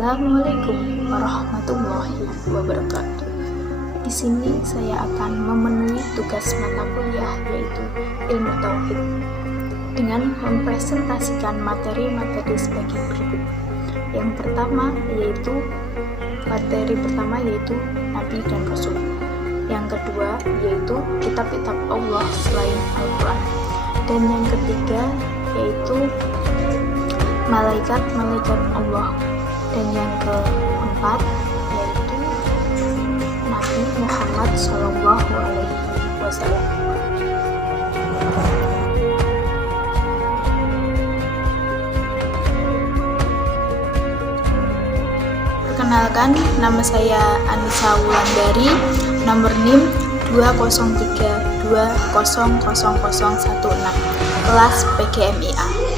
Assalamualaikum warahmatullahi wabarakatuh. Di sini saya akan memenuhi tugas mata kuliah yaitu ilmu tauhid dengan mempresentasikan materi-materi sebagai berikut. Yang pertama yaitu Nabi dan Rasul. Yang kedua yaitu kitab-kitab Allah selain Al-Quran. Dan yang ketiga yaitu malaikat-malaikat Allah. Dan yang keempat yaitu Nabi Muhammad SAW. Perkenalkan, nama saya Anissa Wulandari, nomor NIM 203200016, kelas PGMIA.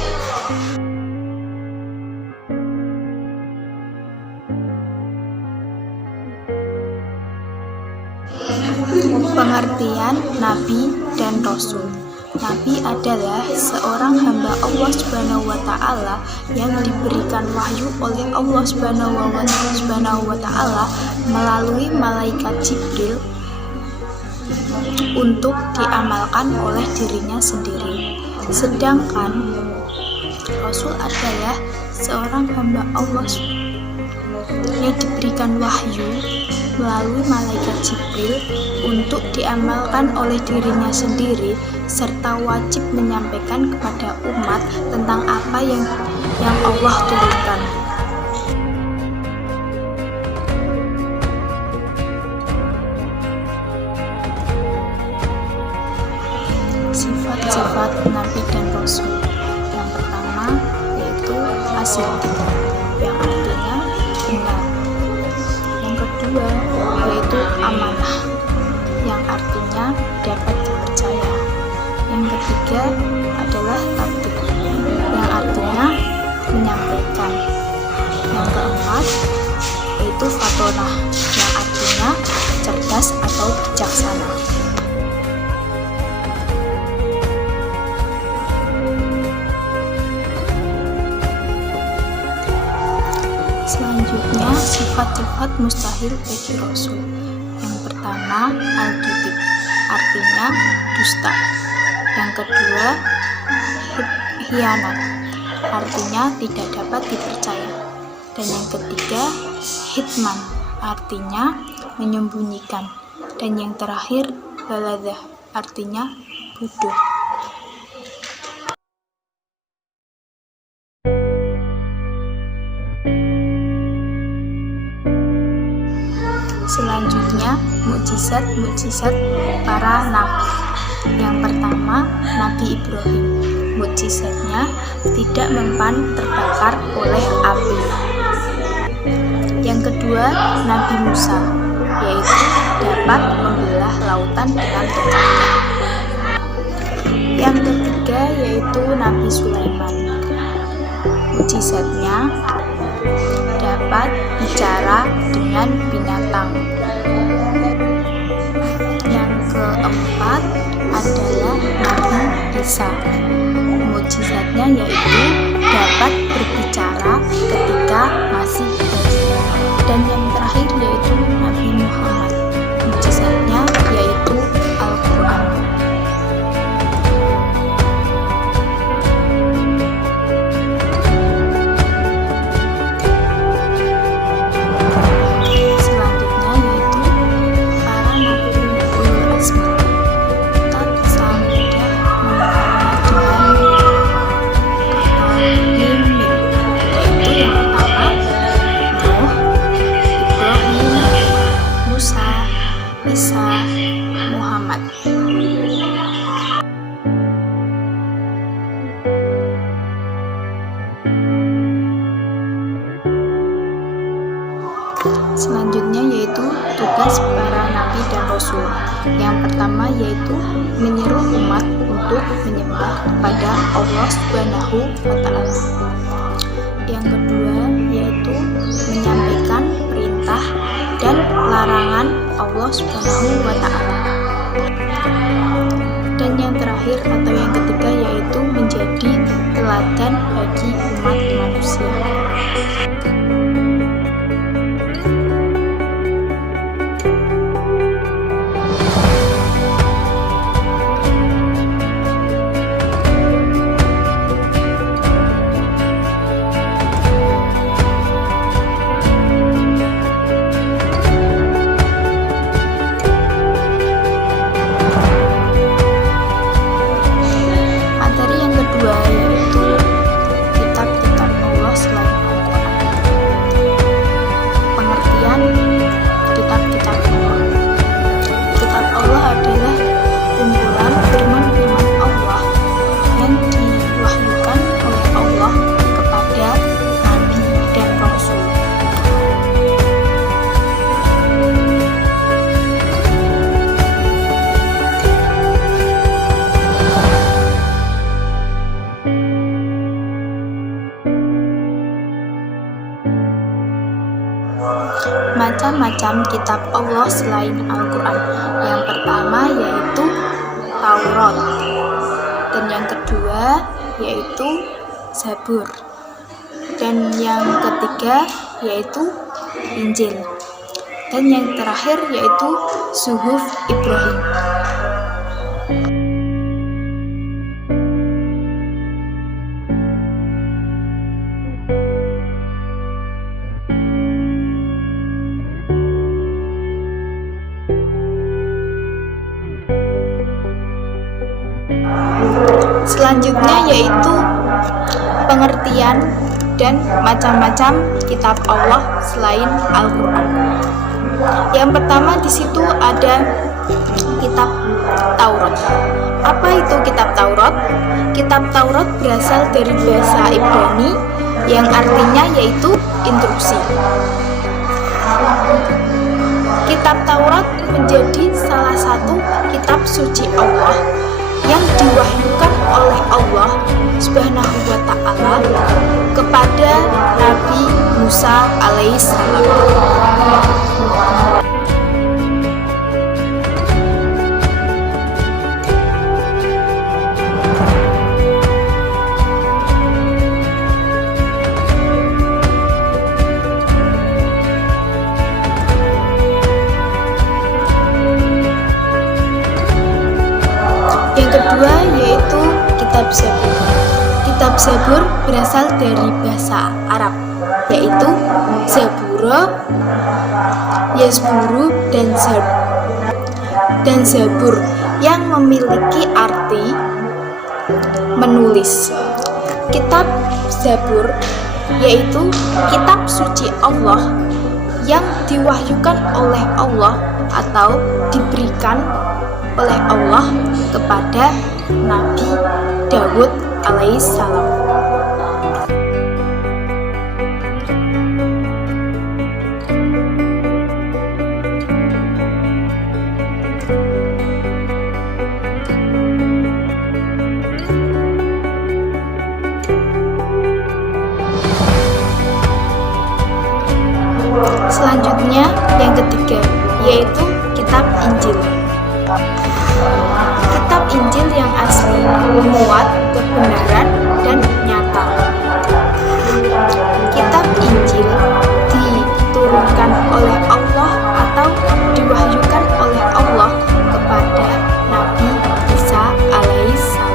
Pengertian Nabi dan Rasul. Nabi adalah seorang hamba Allah Subhanahu wa Ta'ala yang diberikan wahyu oleh Allah Subhanahu wa Ta'ala melalui malaikat Jibril untuk diamalkan oleh dirinya sendiri. Sedangkan Rasul adalah seorang hamba Allah yang diberikan wahyu melalui malaikat Jibril untuk diamalkan oleh dirinya sendiri, serta wajib menyampaikan kepada umat tentang apa yang Allah turunkan. Sifat-sifat Nabi dan Rasul. Yang pertama yaitu as-siddiq, yang artinya benar. Yang kedua yaitu amanah, yang artinya dapat dipercaya. Yang ketiga adalah tabligh, yang artinya menyampaikan. Yang keempat yaitu fatonah, yang artinya cerdas atau bijaksana. Selanjutnya, sifat-sifat mustahil bagi Rasul. Yang pertama, al-kadzib, artinya dusta. Yang kedua, khianat, artinya tidak dapat dipercaya. Dan yang ketiga, hitman, artinya menyembunyikan. Dan yang terakhir, baladzah, artinya bodoh. Selanjutnya, mukjizat para nabi. Yang pertama, Nabi Ibrahim. Mukjizatnya tidak mempan terbakar oleh api. Yang kedua, Nabi Musa, yaitu dapat membelah lautan dengan tongkatnya. Yang ketiga yaitu Nabi Sulaiman. Mukjizatnya dapat bicara dengan binatang. Yang keempat adalah Nabi Isa. Mukjizatnya yaitu dapat berbicara ketika masih bayi. Dan yang terakhir yaitu Nabi Muhammad. Mukjizatnya yaitu Al-Quran. Isa, Muhammad. Selanjutnya yaitu tugas para nabi dan rasul. Yang pertama yaitu menyeru umat untuk menyembah kepada Allah Subhanahu wa Ta'ala. Yang kedua yaitu menyampaikan perintah dan larangan Allah Subhanahu wa Ta'ala. Dan yang terakhir atau yang ketiga yaitu menjadi teladan bagi umat manusia. kitab Allah selain Al-Quran. Yang pertama yaitu Taurat, dan yang kedua yaitu Zabur, dan yang ketiga yaitu Injil, dan yang terakhir yaitu Suhuf Ibrahim. Selanjutnya yaitu pengertian dan macam-macam kitab Allah selain Al-Quran. Yang pertama di situ ada kitab Taurat. Apa itu kitab Taurat? Kitab Taurat berasal dari bahasa Ibrani yang artinya yaitu instruksi. Kitab Taurat menjadi salah satu kitab suci Allah yang diwahyukan oleh Allah Subhanahu wa Ta'ala kepada Nabi Musa alaihissalam. Yang kedua yaitu kitab Zabur. Kitab Zabur berasal dari bahasa Arab, yaitu Zabura, Yazburu, dan Zabur yang memiliki arti menulis. Kitab Zabur yaitu kitab suci Allah yang diwahyukan oleh Allah atau diberikan oleh Allah kepada Nabi Daud alaihissalam. Selanjutnya yang ketiga yaitu kitab Injil. Kitab Injil yang asli memuat kebenaran dan nyata. Kitab Injil diturunkan oleh Allah atau diwahyukan oleh Allah kepada Nabi Isa alaihissalam.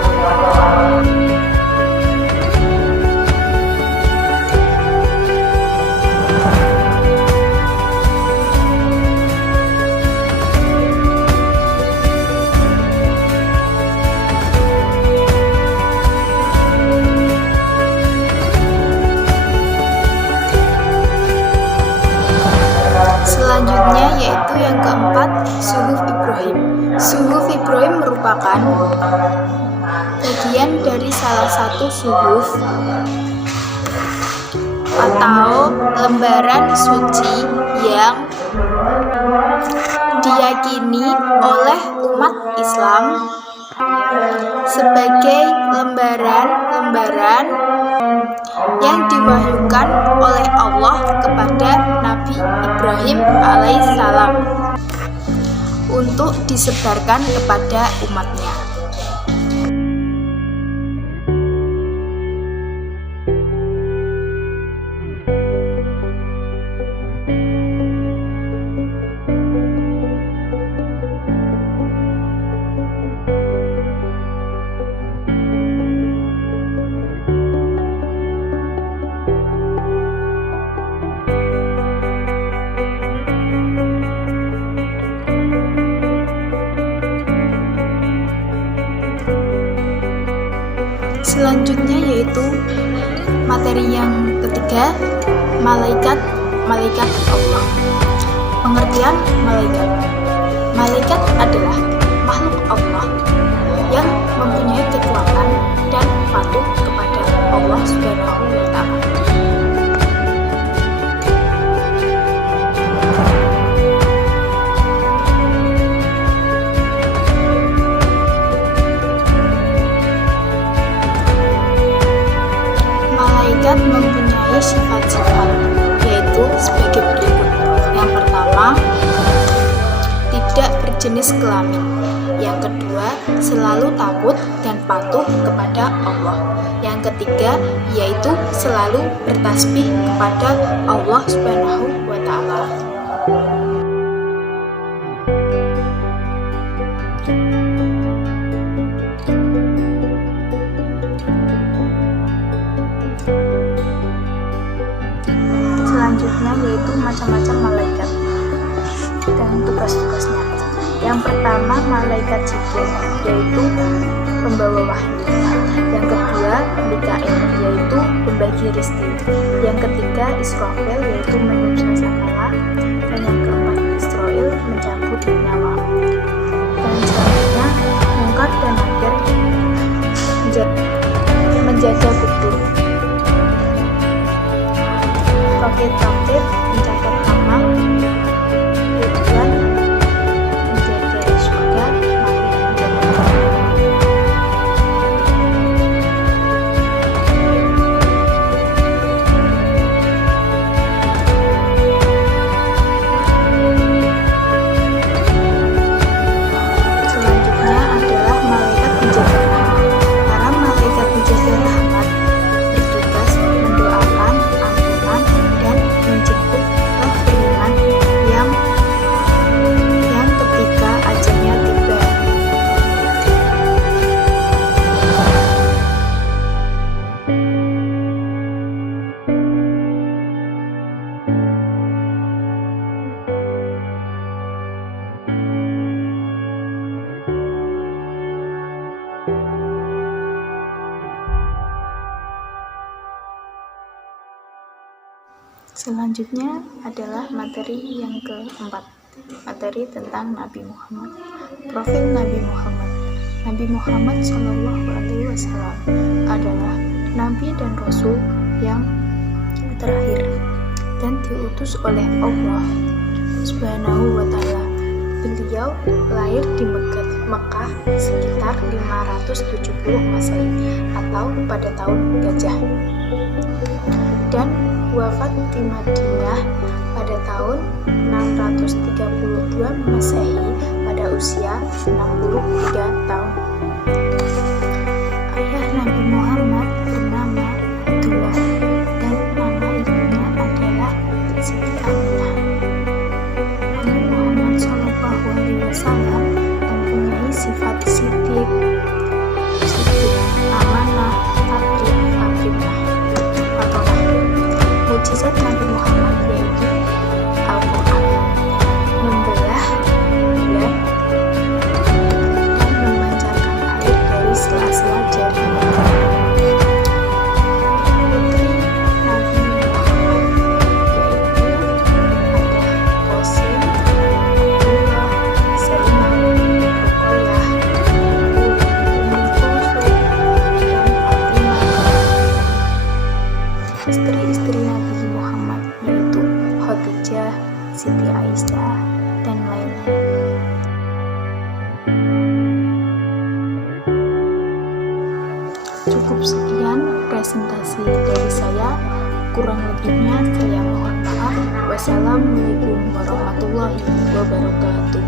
Selanjutnya yaitu yang keempat, Suhuf Ibrahim. Suhuf Ibrahim merupakan bagian dari salah satu suhuf atau lembaran suci yang diyakini oleh umat Islam sebagai lembaran-lembaran yang diwahyukan oleh Allah kepada Nabi Ibrahim alaihissalam untuk disebarkan kepada umatnya. Selanjutnya yaitu materi yang ketiga, malaikat Allah. Pengertian malaikat. Malaikat adalah makhluk Allah yang mempunyai kekuatan dan patuh kepada Allah Subhanahu wa Ta'ala. Mempunyai sifat-sifat yaitu sebagai berikut. Yang pertama, jenis kelamin. Yang kedua, selalu takut dan patuh kepada Allah. Yang ketiga, yaitu selalu bertasbih kepada Allah Subhanahu wa Ta'ala. Selanjutnya yaitu macam-macam malaikat dan tugas-tugasnya. Yang pertama, malaikat Jibril, yaitu pembawa wahyu. Yang kedua, Mikail, yaitu pembagi rezeki. Yang ketiga, Israfil, yaitu meniup sangkakala. Dan yang keempat, Israil, mencabut nyawa. Dan selanjutnya, Munkar dan Nakir, menjaga kubur. Rakit-rakit, mencatat amal. Tujuan, menjaga surga, mati menjaga neraka. Selanjutnya adalah malaikat penjaga rahmat. Para malaikat penjaga rahmat bertugas mendoakan ampunan dan menjemput roh beriman yang ketika ajalnya tiba. Selanjutnya adalah materi yang keempat, materi tentang Nabi Muhammad. Profil Nabi Muhammad. Nabi Muhammad SAW adalah Nabi dan Rasul yang terakhir dan diutus oleh Allah Subhanahu wa Ta'ala. Beliau lahir di Mekah sekitar 570 Masehi atau pada tahun Gajah, dan wafat di Madinah pada tahun 632 Masehi pada usia 63 tahun. Ayah Nabi Muhammad bernama Abdullah dan nama ibunya adalah Siti Aminah. Nabi Muhammad SAW mempunyai sifat siddiq, amanah, tabligh, afidah. Mukjizat Nabi Muhammad yaitu Al-Quran, membelah bulan dan memancarkan air dari sela-sela jarinya. Putri Nabi Muhammad yaitu ada Qasim, Abdullah, Zainab, Ruqayyah, Ummu Kulsum, dan Fatimah. Istri-istri Nabi Muhammad yaitu Khadijah, Siti Aisyah, dan lainnya. Cukup sekian presentasi dari saya. Kurang lebihnya saya mohon maaf. Wassalamualaikum warahmatullahi wabarakatuh.